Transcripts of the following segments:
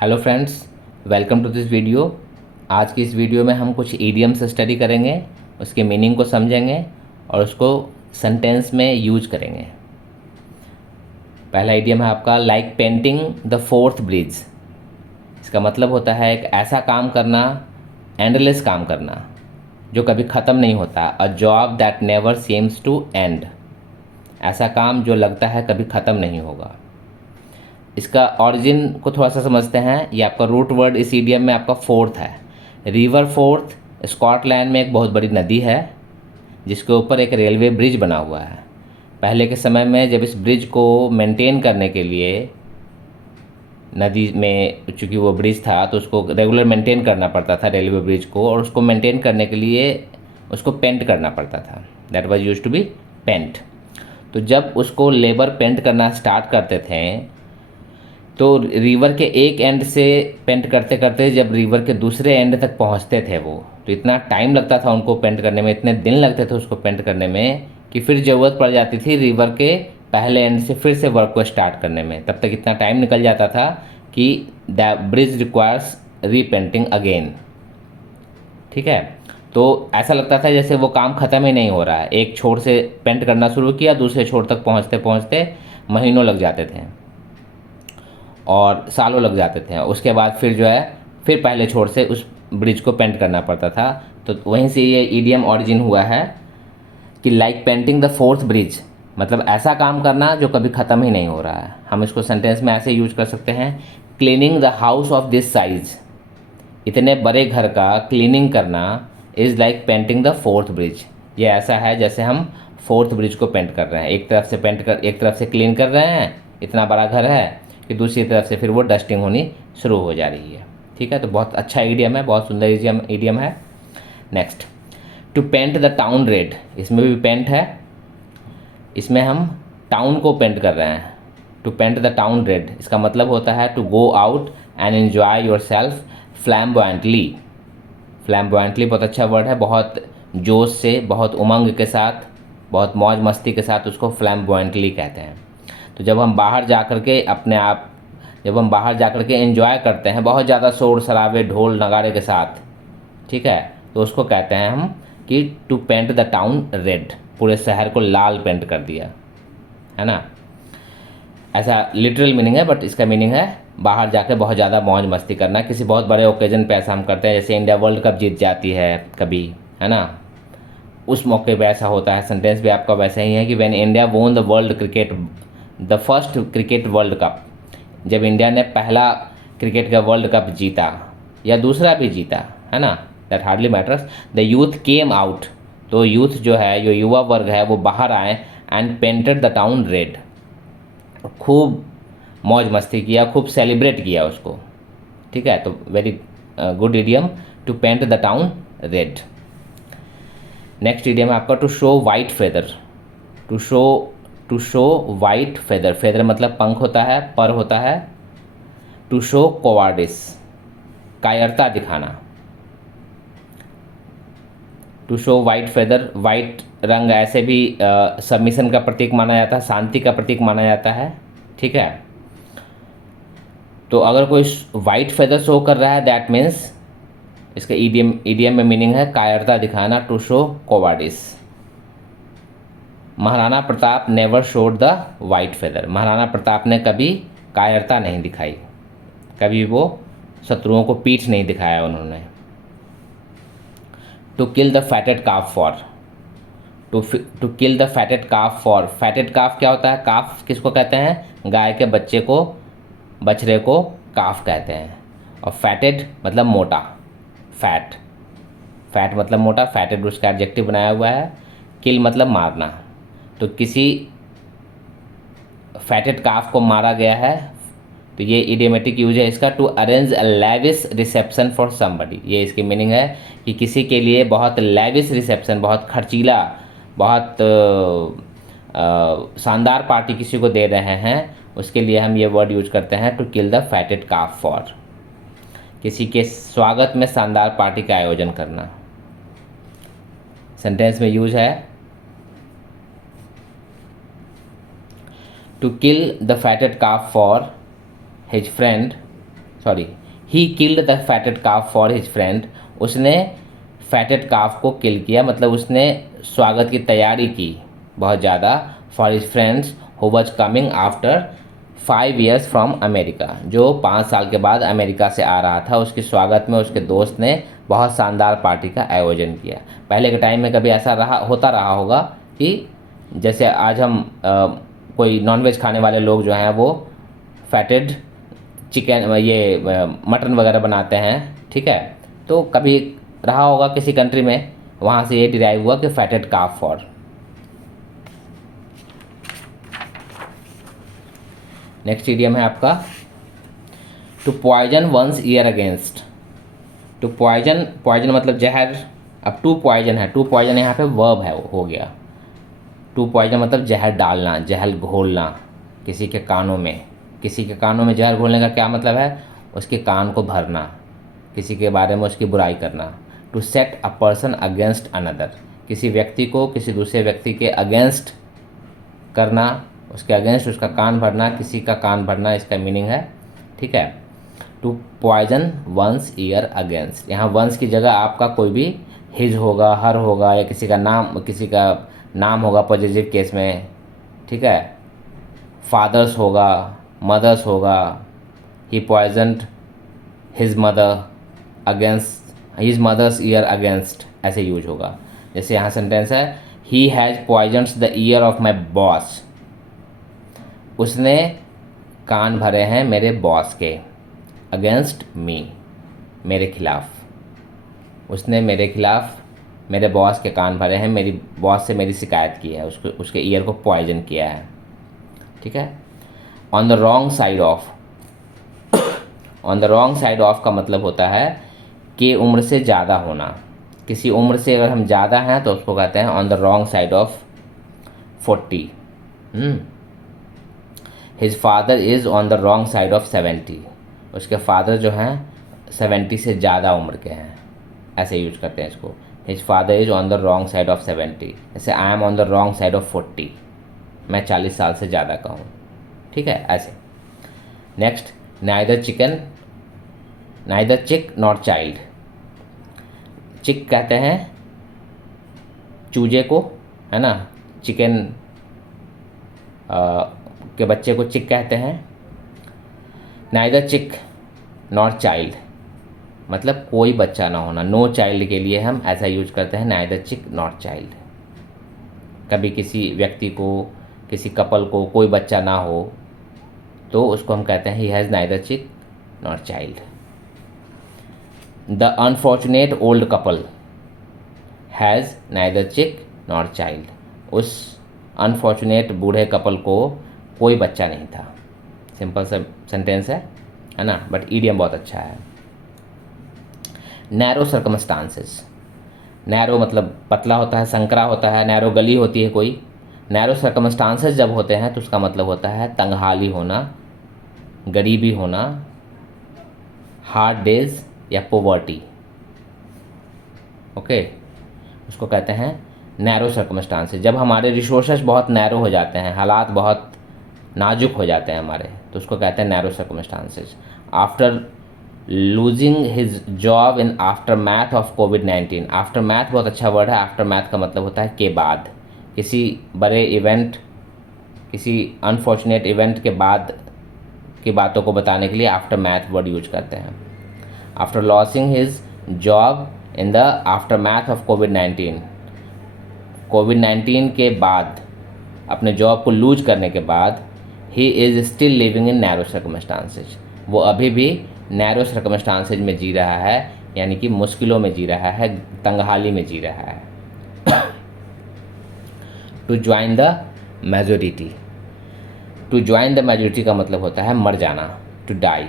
Hello friends, welcome to this video. आज की इस वीडियो में हम कुछ ईडियम्स स्टडी करेंगे, उसके मीनिंग को समझेंगे और उसको सेंटेंस में यूज करेंगे। पहला ईडियम है आपका like painting the fourth bridge. इसका मतलब होता है एक ऐसा काम करना, एंडलेस काम करना जो कभी ख़त्म नहीं होता। A job that never seems to end. ऐसा काम जो लगता है कभी ख़त्म नहीं होगा। इसका ऑरिजिन को थोड़ा सा समझते हैं। ये आपका रूट वर्ड इस ईडियम में आपका फोर्थ है। रिवर फोर्थ स्कॉटलैंड में एक बहुत बड़ी नदी है जिसके ऊपर एक रेलवे ब्रिज बना हुआ है। पहले के समय में जब इस ब्रिज को मेंटेन करने के लिए नदी में, चूँकि वो ब्रिज था तो उसको रेगुलर मेंटेन करना पड़ता था रेलवे ब्रिज को, और उसको मेंटेन करने के लिए उसको पेंट करना पड़ता था। That was used to be paint. तो जब उसको लेबर पेंट करना स्टार्ट करते थे तो रिवर के एक एंड से पेंट करते करते जब रिवर के दूसरे एंड तक पहुंचते थे वो, तो इतना टाइम लगता था उनको पेंट करने में, इतने दिन लगते थे उसको पेंट करने में कि फिर ज़रूरत पड़ जाती थी रिवर के पहले एंड से फिर से वर्क को स्टार्ट करने में। तब तक इतना टाइम निकल जाता था कि the bridge requires repainting again. ठीक है, तो ऐसा लगता था जैसे वो काम ख़त्म ही नहीं हो रहा है। एक छोर से पेंट करना शुरू किया, दूसरे छोर तक पहुँचते पहुँचते महीनों लग जाते थे और सालों लग जाते थे। उसके बाद फिर जो है फिर पहले छोर से उस ब्रिज को पेंट करना पड़ता था। तो वहीं से ये ईडियम ऑरिजिन हुआ है कि like painting the fourth bridge, मतलब ऐसा काम करना जो कभी ख़त्म ही नहीं हो रहा है। हम इसको सेंटेंस में ऐसे यूज कर सकते हैं, cleaning the house of this size. इतने बड़े घर का क्लीनिंग करना is like painting the fourth bridge. ये ऐसा है जैसे हम फोर्थ ब्रिज को पेंट कर रहे हैं। एक तरफ से क्लीन कर रहे हैं, इतना बड़ा घर है कि दूसरी तरफ से फिर वो डस्टिंग होनी शुरू हो जा रही है। ठीक है, तो बहुत अच्छा ईडियम है, बहुत सुंदर ईडियम है। Next, to paint the town red. इसमें भी पेंट है, इसमें हम टाउन को पेंट कर रहे हैं। To paint the town red, इसका मतलब होता है to go out and enjoy yourself flamboyantly. Flamboyantly बहुत अच्छा वर्ड है, बहुत जोश से, बहुत उमंग के साथ, बहुत मौज मस्ती के साथ उसको फ्लैम्बॉयंटली कहते हैं। तो जब हम बाहर जा कर के जब हम बाहर जा कर के एंजॉय करते हैं बहुत ज़्यादा शोर शराबे ढोल नगाड़े के साथ, ठीक है, तो उसको कहते हैं हम कि to paint the town red. पूरे शहर को लाल पेंट कर दिया, है ना। ऐसा लिटरल मीनिंग है, बट इसका मीनिंग है बाहर जाकर बहुत ज़्यादा मौज मस्ती करना। किसी बहुत बड़े ओकेजन पे ऐसा हम करते हैं, जैसे इंडिया वर्ल्ड कप जीत जाती है कभी, है ना, उस मौके पे ऐसा होता है। सेंटेंस भी आपका वैसा ही है कि when India won the world cricket, the first cricket world cup. जब इंडिया ने पहला क्रिकेट का वर्ल्ड कप जीता या दूसरा भी जीता, है ना, that hardly matters, the youth came out. तो यूथ जो है, जो युवा वर्ग है, वो बाहर आए and painted the town red. खूब मौज मस्ती किया, खूब सेलिब्रेट किया उसको। ठीक है, तो very good idiom, to paint the town red. Next idiom है आपका to show white feather. To show white feather. Feather मतलब पंख होता है, पर होता है। टू शो कोवार्डिस, कायरता दिखाना। To show white feather, white रंग ऐसे भी सबमिशन का प्रतीक माना जाता है, शांति का प्रतीक माना जाता है। ठीक है, तो अगर कोई वाइट फेदर शो कर रहा है, दैट मीन्स इसका ईडियम में मीनिंग है कायरता दिखाना, to show cowardice. Maharana Pratap never showed the white feather. Maharana Pratap ने कभी कायरता नहीं दिखाई, कभी वो शत्रुओं को पीठ नहीं दिखाया उन्होंने। To kill the fatted calf for. To kill the fatted calf for. Fatted calf क्या होता है? काफ किसको कहते हैं? गाय के बच्चे को, बछड़े को काफ कहते हैं। और फैटेड मतलब मोटा, फैट। फैट मतलब मोटा, फैटेड उसका एडजेक्टिव बनाया हुआ है। किल मतलब मारना। तो किसी फैटेड काफ को मारा गया है, तो ये इडियोमेटिक यूज है इसका, to arrange a lavish reception for somebody. ये इसकी मीनिंग है कि किसी के लिए बहुत लैविश रिसेप्शन, बहुत खर्चीला, बहुत शानदार पार्टी किसी को दे रहे हैं, उसके लिए हम ये वर्ड यूज करते हैं, to kill the fatted calf for. किसी के स्वागत में शानदार पार्टी का आयोजन करना। सेंटेंस में यूज है to kill the fatted calf for his friend sorry, he killed the fatted calf for his friend, उसने फैटेड काफ को किल किया, मतलब उसने स्वागत की तैयारी की बहुत ज़्यादा, for his friends who was coming after 5 years from America, जो 5 साल के बाद अमेरिका से आ रहा था, उसके स्वागत में उसके दोस्त ने बहुत शानदार पार्टी का आयोजन किया। पहले के टाइम में कभी ऐसा होता रहा होगा कि जैसे आज हम कोई नॉनवेज खाने वाले लोग जो हैं वो फैटेड चिकन मटन वगैरह बनाते हैं, ठीक है, तो कभी रहा होगा किसी कंट्री में, वहाँ से ये डिराइव हुआ कि fatted calf for. Next idiom है आपका to poison one's ear against. To poison, poison मतलब जहर, अब टू पॉइजन है, टू पॉइजन यहाँ पे वर्ब है, हो गया। टू पॉइजन मतलब जहर डालना, जहर घोलना किसी के कानों में। किसी के कानों में जहर घोलने का क्या मतलब है? उसके कान को भरना, किसी के बारे में उसकी बुराई करना। To set a person against another, किसी व्यक्ति को किसी दूसरे व्यक्ति के अगेंस्ट करना, उसके अगेंस्ट उसका कान भरना, किसी का कान भरना, इसका मीनिंग है, ठीक है। To poison one's ear against, यहाँ वंस की जगह आपका कोई भी हिज होगा, हर होगा, या किसी का नाम होगा पॉजिटिव केस में, ठीक है। फादर्स होगा, मदर्स होगा, he poisoned his mother against, his mother's ear against, ऐसे यूज होगा। जैसे यहाँ सेंटेंस है he has poisons the ear of my boss, उसने कान भरे हैं मेरे बॉस के, अगेंस्ट मी, मेरे खिलाफ। उसने मेरे खिलाफ, मेरे बॉस के कान भरे हैं, मेरी बॉस से मेरी शिकायत की है, उसके ईयर को पॉइजन किया है, ठीक है। On the wrong side of, on the wrong side of का मतलब होता है कि उम्र से ज़्यादा होना। किसी उम्र से अगर हम ज़्यादा हैं तो उसको कहते हैं on the wrong side of 40। His father is on the wrong side of 70, उसके फादर जो हैं 70 से ज़्यादा उम्र के हैं, ऐसे यूज करते हैं इसको। His father is on the wrong side of 70, जैसे I am on the wrong side of 40, मैं 40 साल से ज़्यादा का हूँ, ठीक है, ऐसे। नेक्स्ट, नाइदर चिकन, नाइदर चिक नॉट चाइल्ड। चिक कहते हैं चूजे को, है ना, चिकन के बच्चे को चिक कहते हैं। नाइदर चिक नॉट चाइल्ड मतलब कोई बच्चा ना होना, नो चाइल्ड के लिए हम ऐसा यूज करते हैं नाइदर चिक नॉट चाइल्ड। कभी किसी व्यक्ति को, किसी कपल को कोई बच्चा ना हो तो उसको हम कहते हैं ही हैज़ नाइदर चिक not child. The unfortunate old couple has neither चिक नॉट चाइल्ड, उस अनफॉर्चुनेट बूढ़े कपल को कोई बच्चा नहीं था। सिंपल सा सेंटेंस है ना, बट ईडियम बहुत अच्छा है। नैरो सर्कमस्टांसेस, नैरो मतलब पतला होता है, संकरा होता है, नैरो गली होती है कोई। नैरो सर्कमस्टांसेस जब होते हैं तो उसका मतलब होता है तंगहाली होना, गरीबी होना, हार्ड डेज या पोवर्टी, ओके, उसको कहते हैं नैरो सर्कमस्टांसेस। जब हमारे रिसोर्सेस बहुत नैरो हो जाते हैं, हालात बहुत नाजुक हो जाते हैं हमारे, तो उसको कहते हैं narrow circumstances. After losing his job in after math of covid, after math बहुत अच्छा वर्ड है। आफ्टर मैथ का मतलब होता है के बाद, किसी बड़े इवेंट, किसी अनफॉर्चुनेट इवेंट के बाद की बातों को बताने के लिए आफ्टर मैथ वर्ड यूज करते हैं। After losing his job in the after math of कोविड-19, कोविड-19 के बाद, अपने जॉब को लूज करने के बाद, he is still living in narrow circumstances, वो अभी भी नैरो सर्कमस्टांसेज में जी रहा है, यानी कि मुश्किलों में जी रहा है, तंगहाली में जी रहा है। To join the majority, to join the majority का मतलब होता है मर जाना, टू डाई।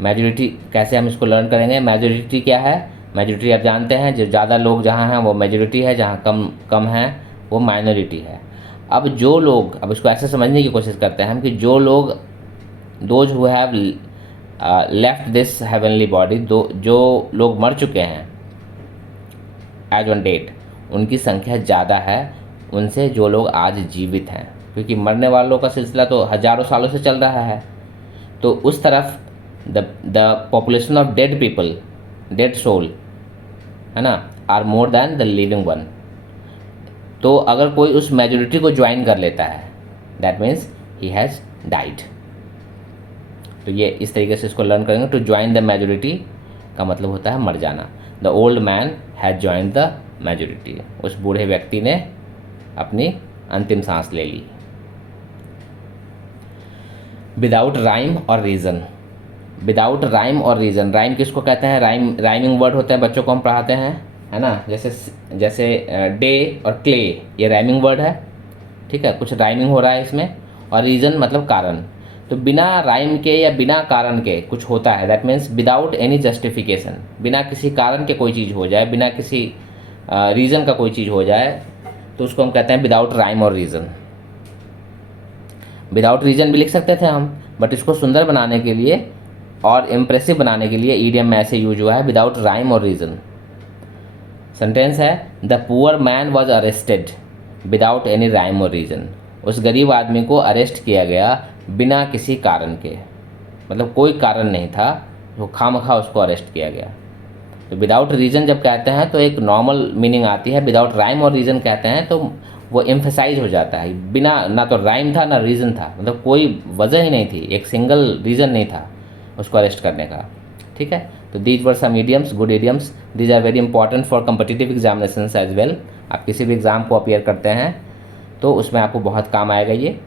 मेजोरिटी कैसे हम इसको लर्न करेंगे? मेजोरिटी क्या है? मेजोरिटी आप जानते हैं, जो ज़्यादा लोग जहाँ हैं वो मेजोरिटी है, जहाँ कम कम हैं वो माइनॉरिटी है। अब जो लोग, अब इसको ऐसे समझने की कोशिश करते हैं हम कि जो लोग, those who have left this heavenly body, जो लोग मर चुके हैं एज ऑन डेट, उनकी संख्या ज़्यादा है उनसे जो लोग आज जीवित हैं, क्योंकि मरने वालों का सिलसिला तो हज़ारों सालों से चल रहा है। तो उस तरफ the population of dead people, dead soul, है ना, are more than the living one. तो अगर कोई उस मेजोरिटी को ज्वाइन कर लेता है, that means he has died. तो ये इस तरीके से इसको लर्न करेंगे। टू ज्वाइन द मेजोरिटी का मतलब होता है मर जाना। The old man has join the majority, उस बूढ़े व्यक्ति ने अपनी अंतिम सांस ले ली। विदाउट राइम और रीज़न, विदाउट राइम और रीज़न, राइम किसको कहते हैं? राइमिंग वर्ड होते हैं, बच्चों को हम पढ़ाते हैं, है ना, जैसे डे और क्ले, ये राइमिंग वर्ड है, ठीक है, कुछ राइमिंग हो रहा है इसमें। और रीज़न मतलब कारण। तो बिना राइम के या बिना कारण के कुछ होता है, that means without any justification, बिना किसी कारण के कोई चीज़ हो जाए, बिना किसी रीज़न का कोई चीज़ हो जाए, तो उसको हम कहते हैं विदाउट राइम और रीज़न। विदाउट रीज़न भी लिख सकते थे हम, बट इसको सुंदर बनाने के लिए और इम्प्रेसिव बनाने के लिए ईडियम में ऐसे यूज हुआ है, विदाउट राइम और रीज़न। सेंटेंस है, the poor man was arrested without any rhyme और रीज़न। उस गरीब आदमी को अरेस्ट किया गया बिना किसी कारण के, मतलब कोई कारण नहीं था, जो खामखा उसको अरेस्ट किया गया। तो विदाउट रीज़न जब कहते हैं तो एक नॉर्मल मीनिंग आती है, विदाउट राइम और रीज़न कहते हैं तो वो एम्फेसाइज हो जाता है, बिना, ना तो राइम था ना रीज़न था, मतलब कोई वजह ही नहीं थी, एक सिंगल रीज़न नहीं था उसको अरेस्ट करने का, ठीक है। तो these were some idioms, good idioms, these are very important for competitive examinations as well. आप किसी भी एग्ज़ाम को अपीयर करते हैं तो उसमें आपको बहुत काम आएगा ये।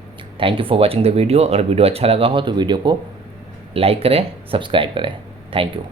Thank you for watching the video. अगर वीडियो अच्छा लगा हो तो वीडियो को लाइक करें, सब्सक्राइब करें। Thank you.